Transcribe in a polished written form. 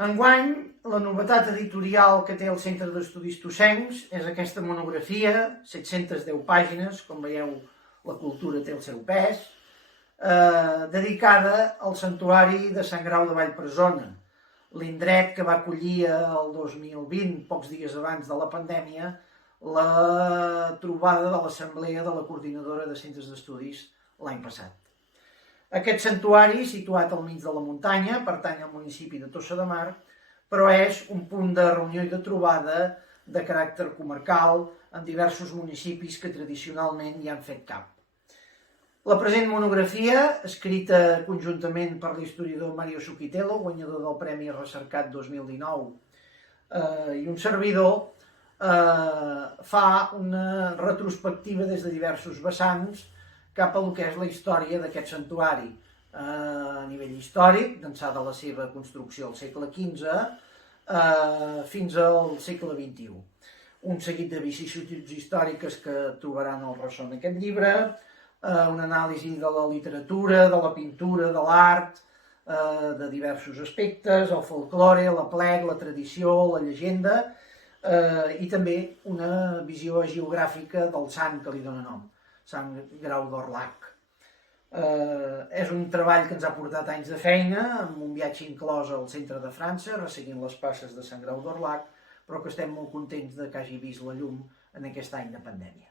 Enguany, la novetat editorial que té el Centre d'Estudis Tossencs és aquesta monografia, 710 pàgines, com veieu, la cultura té el seu pes, dedicada al santuari de Sant Grau de Vallpresona, l'indret que va acollir el 2020, pocs dies abans de la pandèmia, la trobada de l'Assemblea de la Coordinadora de Centres d'Estudis l'any passat. Aquest santuari, situat al mig de la muntanya, pertany al municipi de Tossa de Mar, però és un punt de reunió i de trobada de caràcter comarcal en diversos municipis que tradicionalment hi han fet cap. La present monografia, escrita conjuntament per l'historiador Mario Zucchello, guanyador del Premi Recercat 2019, i un servidor, fa una retrospectiva des de diversos vessants cap a el que és la història d'aquest santuari a nivell històric, d'ençà de la seva construcció al segle XV fins al segle XXI. Un seguit de vicissituds històriques que trobaran el ressò en aquest llibre, una anàlisi de la literatura, de la pintura, de l'art, de diversos aspectes, el folklore, l'aplec, la tradició, la llegenda, i també una visió geogràfica del sant que li dona nom, Sant Grau d'Orlac. És un treball que ens ha portat anys de feina, amb un viatge inclòs al centre de França, resseguint les passes de Sant Grau d'Orlac, però que estem molt contents que hagi vist la llum en aquest any de pandèmia.